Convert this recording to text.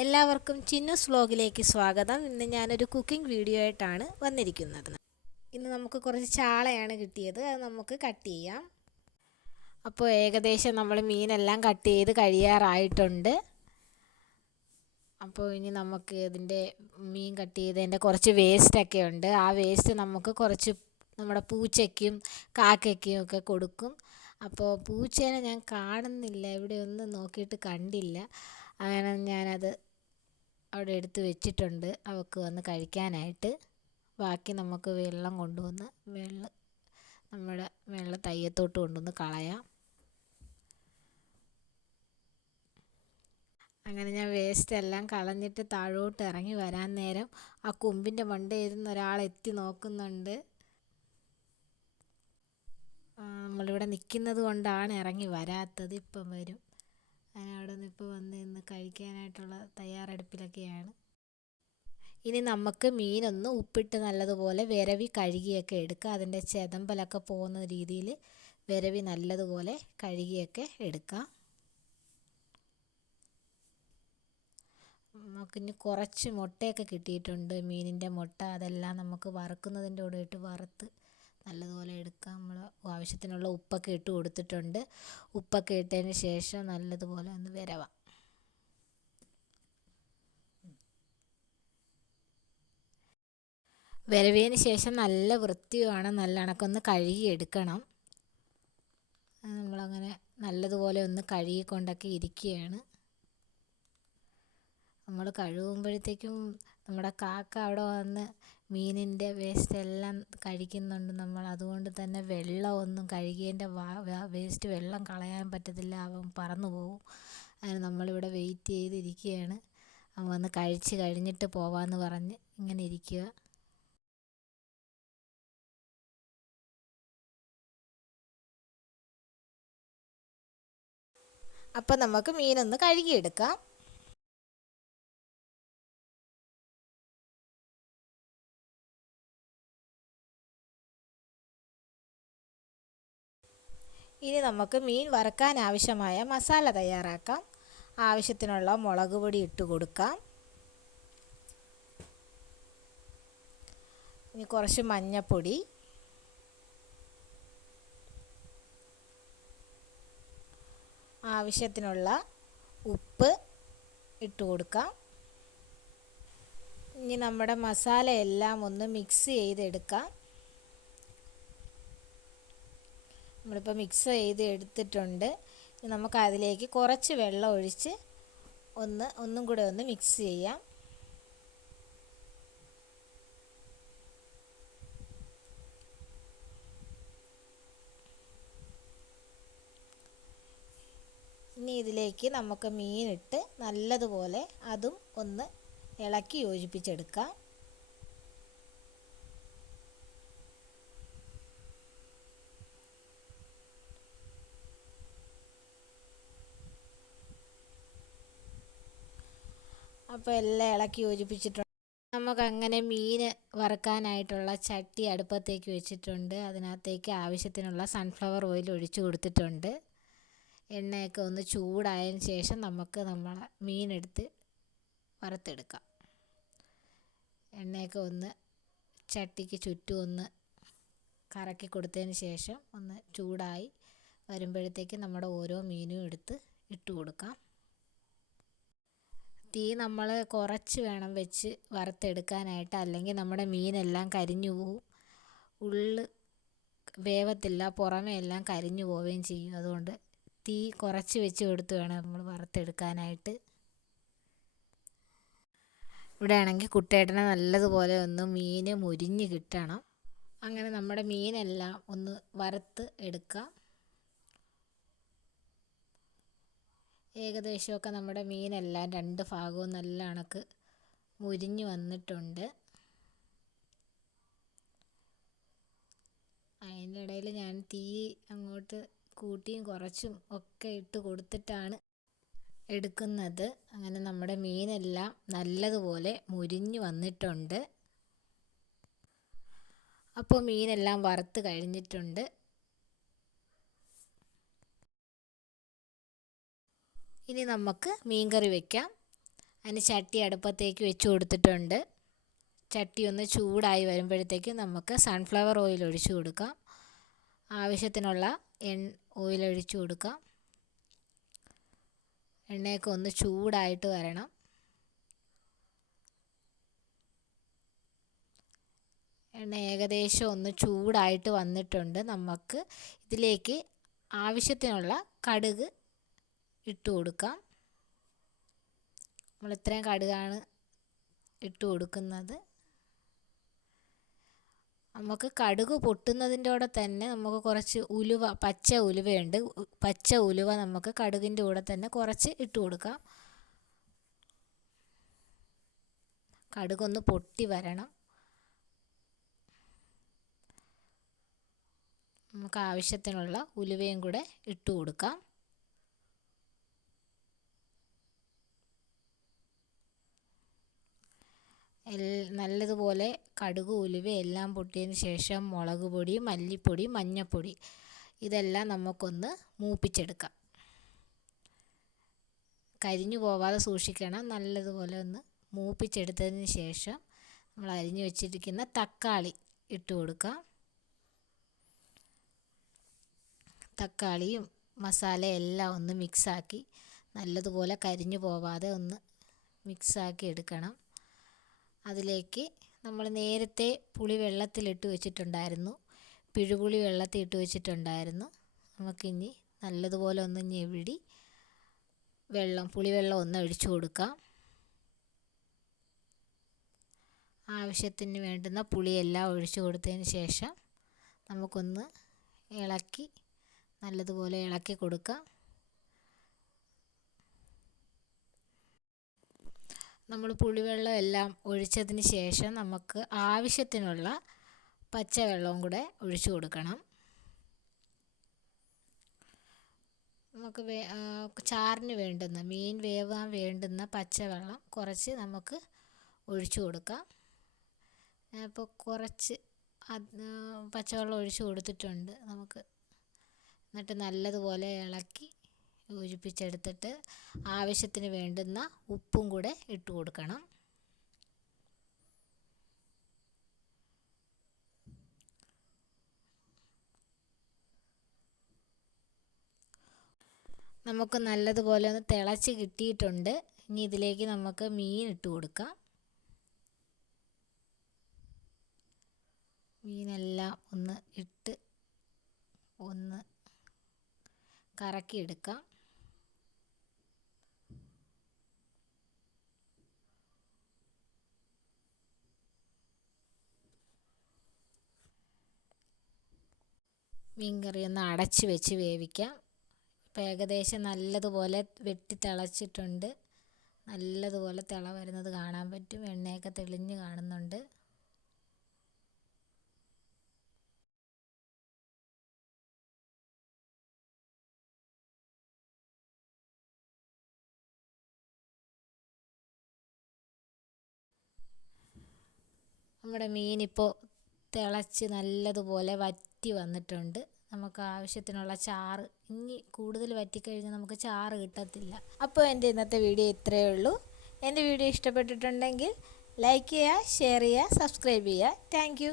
എല്ലാവർക്കും ചിന്നൂസ് വ്ലോഗിലേക്ക് സ്വാഗതം. ഇന്ന് ഞാനൊരു കുക്കിംഗ് വീഡിയോ ആയിട്ടാണ് വന്നിരിക്കുന്നത്. ഇന്ന് നമുക്ക് കുറച്ച് ചാളയാണ് കിട്ടിയത്, അത് നമുക്ക് കട്ട് ചെയ്യാം. അപ്പോൾ ഏകദേശം നമ്മൾ മീനെല്ലാം കട്ട് ചെയ്ത് കഴിയാറായിട്ടുണ്ട്. അപ്പോൾ ഇനി നമുക്ക് ഇതിൻ്റെ മീൻ കട്ട് ചെയ്തതിൻ്റെ കുറച്ച് വേസ്റ്റൊക്കെ ഉണ്ട്. ആ വേസ്റ്റ് നമുക്ക് കുറച്ച് നമ്മുടെ പൂച്ചയ്ക്കും കാക്കയ്ക്കും ഒക്കെ കൊടുക്കും. അപ്പോൾ പൂച്ചേനെ ഞാൻ കാണുന്നില്ല, ഇവിടെ ഒന്നും നോക്കിയിട്ട് കണ്ടില്ല. അങ്ങനെ ഞാനത് അവിടെ എടുത്ത് വെച്ചിട്ടുണ്ട് അവൾക്ക് വന്ന് കഴിക്കാനായിട്ട്. ബാക്കി നമുക്ക് വെള്ളം കൊണ്ടുവന്ന് നമ്മുടെ തയ്യത്തോട്ട് കൊണ്ടുവന്ന് കളയാം. അങ്ങനെ ഞാൻ വേസ്റ്റ് എല്ലാം കളഞ്ഞിട്ട് താഴോട്ട് ഇറങ്ങി വരാൻ നേരം ആ കൊമ്പിൻ്റെ മണ്ടയിരുന്ന് ഒരാൾ എത്തി നോക്കുന്നുണ്ട്. നമ്മളിവിടെ നിൽക്കുന്നത് കൊണ്ടാണ് ഇറങ്ങി വരാത്തത്. ഇപ്പം വരും. അങ്ങനെ അവിടെ നിന്ന് ഇപ്പോൾ വന്ന് ഇന്ന് കഴിക്കാനായിട്ടുള്ള തയ്യാറെടുപ്പിലൊക്കെയാണ്. ഇനി നമുക്ക് മീനൊന്ന് ഉപ്പിട്ട് നല്ലതുപോലെ വിരവി കഴുകിയൊക്കെ എടുക്കുക. അതിൻ്റെ ചെതമ്പലൊക്കെ പോകുന്ന രീതിയിൽ വിരവി നല്ലതുപോലെ കഴുകിയൊക്കെ എടുക്കാം. നമുക്കിനി കുറച്ച് മുട്ടയൊക്കെ കിട്ടിയിട്ടുണ്ട്, മീനിൻ്റെ മുട്ട. അതെല്ലാം നമുക്ക് വറുക്കുന്നതിൻ്റെ കൂടെ ഇട്ട് വറുത്ത് നല്ലതുപോലെ എടുക്കാം. നമ്മൾ ആവശ്യത്തിനുള്ള ഉപ്പൊക്കെ ഇട്ട് കൊടുത്തിട്ടുണ്ട്. ഉപ്പൊക്കെ ഇട്ടതിന് ശേഷം നല്ലതുപോലെ ഒന്ന് വിരവാം. വിരവിയതിന് ശേഷം നല്ല വൃത്തിയാണ്, നല്ല കണക്കൊന്ന് കഴുകിയെടുക്കണം. നമ്മളങ്ങനെ നല്ലതുപോലെ ഒന്ന് കഴുകിക്കൊണ്ടൊക്കെ ഇരിക്കുകയാണ്. നമ്മൾ കഴുകുമ്പോഴത്തേക്കും നമ്മുടെ കാക്ക അവിടെ വന്ന് മീനിൻ്റെ വേസ്റ്റ് എല്ലാം കഴിക്കുന്നുണ്ട്. നമ്മൾ അതുകൊണ്ട് തന്നെ വെള്ളമൊന്നും കഴുകിയതിൻ്റെ വേസ്റ്റ് വെള്ളം കളയാൻ പറ്റത്തില്ല, അവൻ പറന്നു പോകും. അങ്ങനെ നമ്മളിവിടെ വെയിറ്റ് ചെയ്തിരിക്കുകയാണ്. അവൻ വന്ന് കഴിച്ച് കഴിഞ്ഞിട്ട് പോവാമെന്ന് പറഞ്ഞ് ഇങ്ങനെ ഇരിക്കുക. അപ്പം നമുക്ക് മീനൊന്ന് കഴുകിയെടുക്കാം. ഇനി നമുക്ക് മീൻ വറുക്കാൻ ആവശ്യമായ മസാല തയ്യാറാക്കാം. ആവശ്യത്തിനുള്ള മുളക് പൊടി ഇട്ട് കൊടുക്കാം. ഇനി കുറച്ച് മഞ്ഞൾപ്പൊടി, ആവശ്യത്തിനുള്ള ഉപ്പ് ഇട്ട് കൊടുക്കാം. ഇനി നമ്മുടെ മസാല എല്ലാം ഒന്ന് മിക്സ് ചെയ്തെടുക്കാം. നമ്മളിപ്പോൾ മിക്സ് ചെയ്ത് എടുത്തിട്ടുണ്ട്. നമുക്ക് അതിലേക്ക് കുറച്ച് വെള്ളം ഒഴിച്ച് ഒന്നും കൂടെ ഒന്ന് മിക്സ് ചെയ്യാം. ഇനി ഇതിലേക്ക് നമുക്ക് മീനിട്ട് നല്ലതുപോലെ അതും ഒന്ന് ഇളക്കി യോജിപ്പിച്ചെടുക്കാം. അപ്പോൾ എല്ലാം ഇളക്കി യോജിപ്പിച്ചിട്ടുണ്ട്. നമുക്കങ്ങനെ മീൻ വറുക്കാനായിട്ടുള്ള ചട്ടി അടുപ്പത്തേക്ക് വെച്ചിട്ടുണ്ട്. അതിനകത്തേക്ക് ആവശ്യത്തിനുള്ള സൺഫ്ലവർ ഓയിൽ ഒഴിച്ചു കൊടുത്തിട്ടുണ്ട്. എണ്ണയൊക്കെ ഒന്ന് ചൂടായതിന് ശേഷം നമുക്ക് നമ്മളെ മീനെടുത്ത് വറുത്തെടുക്കാം. എണ്ണയൊക്കെ ഒന്ന് ചട്ടിക്ക് ചുറ്റും ഒന്ന് കറക്കി കൊടുത്തതിന് ശേഷം ഒന്ന് ചൂടായി വരുമ്പോഴത്തേക്ക് നമ്മുടെ ഓരോ മീനും എടുത്ത് ഇട്ട് കൊടുക്കാം. തീ നമ്മൾ കുറച്ച് വേണം വെച്ച് വറുത്തെടുക്കാനായിട്ട്, അല്ലെങ്കിൽ നമ്മുടെ മീനെല്ലാം കരിഞ്ഞു പോവും. ഉള്ള് വേവത്തില്ല, പുറമെ എല്ലാം കരിഞ്ഞു പോവുകയും ചെയ്യും. അതുകൊണ്ട് തീ കുറച്ച് വെച്ച് കൊടുത്ത് വേണം നമ്മൾ വറുത്തെടുക്കാനായിട്ട്. ഇവിടെ ആണെങ്കിൽ കുട്ടേട്ടനെ നല്ലതുപോലെ ഒന്ന് മീൻ മുരിഞ്ഞ് കിട്ടണം. അങ്ങനെ നമ്മുടെ മീനെല്ലാം ഒന്ന് വറുത്ത് എടുക്കാം. ഏകദേശമൊക്കെ നമ്മുടെ മീനെല്ലാം രണ്ട് ഭാഗവും നല്ല കണക്ക് മുരിഞ്ഞ് വന്നിട്ടുണ്ട്. അതിൻ്റെ ഇടയിൽ ഞാൻ തീ അങ്ങോട്ട് കൂട്ടിയും കുറച്ചും ഒക്കെ ഇട്ട് കൊടുത്തിട്ടാണ് എടുക്കുന്നത്. അങ്ങനെ നമ്മുടെ മീനെല്ലാം നല്ലതുപോലെ മുരിഞ്ഞ് വന്നിട്ടുണ്ട്. അപ്പോൾ മീനെല്ലാം വറുത്ത് കഴിഞ്ഞിട്ടുണ്ട്. ഇനി നമുക്ക് മീൻകറി വയ്ക്കാം. അതിന് ചട്ടി അടുപ്പത്തേക്ക് വെച്ച് കൊടുത്തിട്ടുണ്ട്. ചട്ടി ഒന്ന് ചൂടായി വരുമ്പോഴത്തേക്ക് നമുക്ക് സൺഫ്ലവർ ഓയിൽ ഒഴിച്ചു കൊടുക്കാം. ആവശ്യത്തിനുള്ള ഓയിൽ ഒഴിച്ചു കൊടുക്കാം. എണ്ണയൊക്കെ ഒന്ന് ചൂടായിട്ട് വരണം. എണ്ണ ഏകദേശം ഒന്ന് ചൂടായിട്ട് വന്നിട്ടുണ്ട്. നമുക്ക് ഇതിലേക്ക് ആവശ്യത്തിനുള്ള കടുക് ഇട്ട് കൊടുക്കാം. നമ്മൾ ഇത്രയും കടുകാണ് ഇട്ട് കൊടുക്കുന്നത്. നമുക്ക് കടുക് പൊട്ടുന്നതിൻ്റെ കൂടെ തന്നെ നമുക്ക് കുറച്ച് ഉലുവ, പച്ച ഉലുവയുണ്ട്. പച്ച ഉലുവ നമുക്ക് കടുകിൻ്റെ കൂടെ തന്നെ കുറച്ച് ഇട്ട് കൊടുക്കാം. കടുകൊന്ന് പൊട്ടി വരണം. നമുക്ക് ആവശ്യത്തിനുള്ള ഉലുവയും കൂടെ ഇട്ട് കൊടുക്കാം. നല്ലതുപോലെ കടുക് ഉലുവ എല്ലാം പൊട്ടിയതിന് ശേഷം മുളക് പൊടി, മല്ലിപ്പൊടി, മഞ്ഞൾപ്പൊടി ഇതെല്ലാം നമുക്കൊന്ന് മൂപ്പിച്ചെടുക്കാം. കരിഞ്ഞു പോവാതെ സൂക്ഷിക്കണം. നല്ലതുപോലെ ഒന്ന് മൂപ്പിച്ചെടുത്തതിന് ശേഷം നമ്മൾ അരിഞ്ഞു വെച്ചിരിക്കുന്ന തക്കാളി ഇട്ട് കൊടുക്കാം. തക്കാളിയും മസാലയെല്ലാം ഒന്ന് മിക്സാക്കി നല്ലതുപോലെ കരിഞ്ഞു പോവാതെ ഒന്ന് മിക്സാക്കി എടുക്കണം. അതിലേക്ക് നമ്മൾ നേരത്തെ പുളി വെള്ളത്തിലിട്ട് വെച്ചിട്ടുണ്ടായിരുന്നു, പിഴുപുളി വെള്ളത്തിൽ ഇട്ട് വെച്ചിട്ടുണ്ടായിരുന്നു. നമുക്കിനി നല്ലതുപോലെ ഒന്ന് ഞെവിടി പുളിവെള്ളം ഒന്ന് ഒഴിച്ചു കൊടുക്കാം. ആവശ്യത്തിന് വേണ്ടുന്ന പുളിയെല്ലാം ഒഴിച്ചു കൊടുത്തതിന് ശേഷം നമുക്കൊന്ന് നല്ലതുപോലെ ഇളക്കി കൊടുക്കാം. നമ്മൾ പുളിവെള്ളം എല്ലാം ഒഴിച്ചതിന് ശേഷം നമുക്ക് ആവശ്യത്തിനുള്ള പച്ചവെള്ളവും കൂടെ ഒഴിച്ചു കൊടുക്കണം. നമുക്ക് ചാറിന് വേണ്ടുന്ന, മീൻ വേവാൻ വേണ്ടുന്ന പച്ചവെള്ളം കുറച്ച് നമുക്ക് ഒഴിച്ചു കൊടുക്കാം. ഞാനിപ്പോൾ കുറച്ച് പച്ചവെള്ളം ഒഴിച്ചു കൊടുത്തിട്ടുണ്ട്. എന്നിട്ട് നല്ലതുപോലെ ഇളക്കി യോജിപ്പിച്ചെടുത്തിട്ട് ആവശ്യത്തിന് വേണ്ടുന്ന ഉപ്പും കൂടെ ഇട്ട് കൊടുക്കണം. നമുക്ക് നല്ലതുപോലെ ഒന്ന് തിളച്ച് കിട്ടിയിട്ടുണ്ട്. ഇനി ഇതിലേക്ക് നമുക്ക് മീൻ ഇട്ട് കൊടുക്കാം. മീനെല്ലാം ഒന്ന് ഇട്ട് ഒന്ന് കറക്കിയെടുക്കാം. മീൻകറി ഒന്ന് അടച്ച് വെച്ച് വേവിക്കാം. ഇപ്പോൾ ഏകദേശം നല്ലതുപോലെ വെട്ടി തിളച്ചിട്ടുണ്ട്. നല്ലതുപോലെ തിള വരുന്നത് കാണാൻ പറ്റും. എണ്ണയൊക്കെ തെളിഞ്ഞ് കാണുന്നുണ്ട്. നമ്മുടെ മീനിപ്പോൾ തിളച്ച് നല്ലതുപോലെ വറ്റി വന്നിട്ടുണ്ട്. നമുക്ക് ആവശ്യത്തിനുള്ള ചാറ്, ഇനി കൂടുതൽ വറ്റിക്കഴിഞ്ഞാൽ നമുക്ക് ചാറ് കിട്ടത്തില്ല. അപ്പോൾ എൻ്റെ ഇന്നത്തെ വീഡിയോ ഇത്രയേ ഉള്ളൂ. എൻ്റെ വീഡിയോ ഇഷ്ടപ്പെട്ടിട്ടുണ്ടെങ്കിൽ ലൈക്ക് ചെയ്യുക, ഷെയർ ചെയ്യുക, സബ്സ്ക്രൈബ് ചെയ്യുക. Thank you.